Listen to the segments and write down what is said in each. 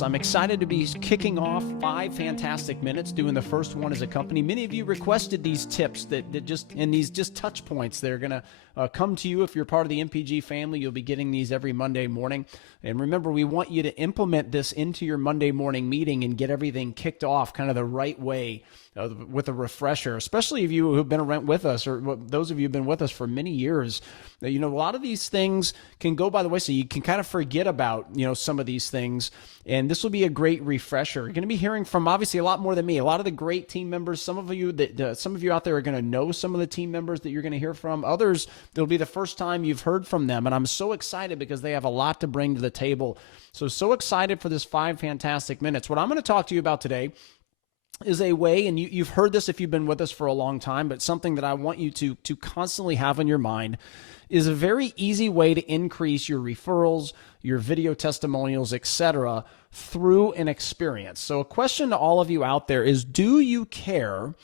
minutes. I'm excited to be kicking off 5 fantastic minutes, doing the first one as a company. Many of you requested these tips that just touch points. They're going to come to you. If you're part of the MPG family, you'll be getting these every Monday morning. And remember, we want you to implement this into your Monday morning meeting and get everything kicked off kind of the right way with a refresher, especially if you who've been with us, or those of you who've been with us for many years. You know, a lot of these things can go by the way, so you can kind of forget about, some of these things. And this will be a great refresher. You're going to be hearing from obviously a lot more than me, a lot of the great team members. Some of you out there are going to know some of the team members that you're going to hear from. Others, it'll be the first time you've heard from them. And I'm so excited because they have a lot to bring to the table. So excited for this 5 fantastic minutes. What I'm going to talk to you about today is a way, and you've heard this if you've been with us for a long time, but something that I want you to constantly have in your mind is a very easy way to increase your referrals, your video testimonials, etc., through an experience. So a question to all of you out there is, do you care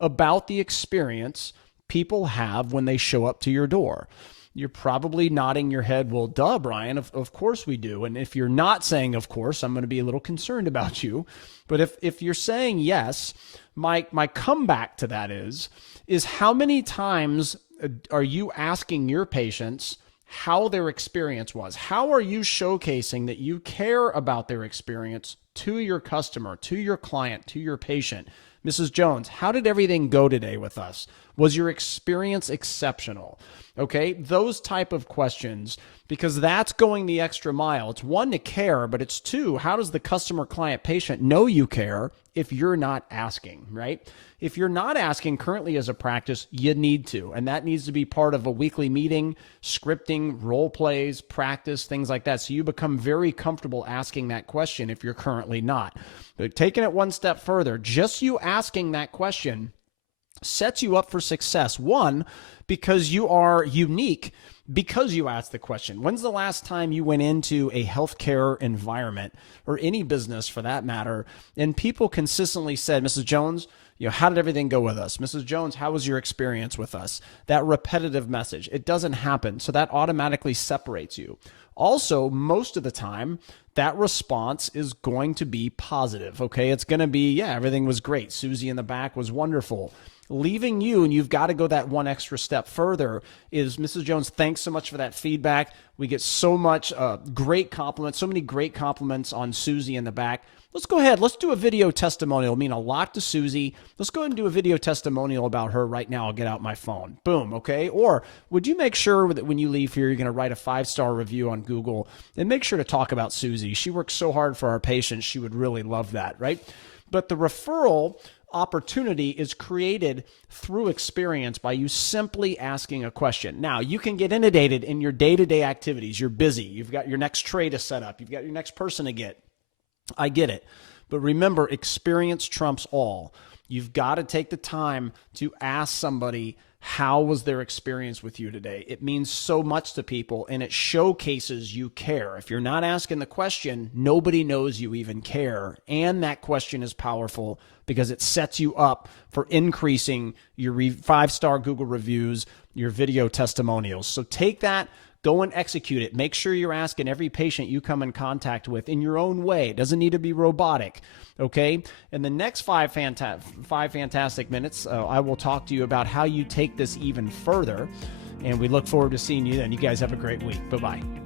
about the experience people have when they show up to your door? You're probably nodding your head, well, duh, Brian, of course we do. And if you're not saying of course, I'm going to be a little concerned about you. But if you're saying yes, my comeback to that is how many times are you asking your patients how their experience was? How are you showcasing that you care about their experience to your customer, to your client, to your patient? Mrs. Jones, how did everything go today with us? Was your experience exceptional? Okay, those type of questions, because that's going the extra mile. It's 1, to care, but it's 2, how does the customer, client, patient know you care if you're not asking, right? If you're not asking currently as a practice, you need to, and that needs to be part of a weekly meeting, scripting, role plays, practice, things like that. So you become very comfortable asking that question if you're currently not. But taking it one step further, just you asking that question sets you up for success. 1, because you are unique because you asked the question. When's the last time you went into a healthcare environment, or any business for that matter, and people consistently said, Mrs. Jones, how did everything go with us? Mrs. Jones, how was your experience with us? That repetitive message, it doesn't happen. So that automatically separates you. Also, most of the time, that response is going to be positive, okay? It's going to be, yeah, everything was great. Susie in the back was wonderful. Leaving you, and you've got to go that one extra step further, is Mrs. Jones, thanks so much for that feedback. We get so much great compliments, so many great compliments on Susie in the back. Let's go ahead. Let's do a video testimonial. It'll mean a lot to Susie. Let's go ahead and do a video testimonial about her right now. I'll get out my phone. Boom, okay? Or would you make sure that when you leave here, you're going to write a 5-star review on Google, and make sure to talk about Susie. She works so hard for our patients. She would really love that, right? But the referral opportunity is created through experience by you simply asking a question. Now, you can get inundated in your day-to-day activities. You're busy. You've got your next tray to set up. You've got your next person to get. I get it. But remember, experience trumps all. You've got to take the time to ask somebody, how was their experience with you today? It means so much to people, and it showcases you care. If you're not asking the question, nobody knows you even care. And that question is powerful because it sets you up for increasing your 5-star Google reviews, your video testimonials. So take that, go and execute it. Make sure you're asking every patient you come in contact with in your own way. It doesn't need to be robotic, okay? In the next 5 fantastic minutes, I will talk to you about how you take this even further, and we look forward to seeing you then. You guys have a great week. Bye-bye.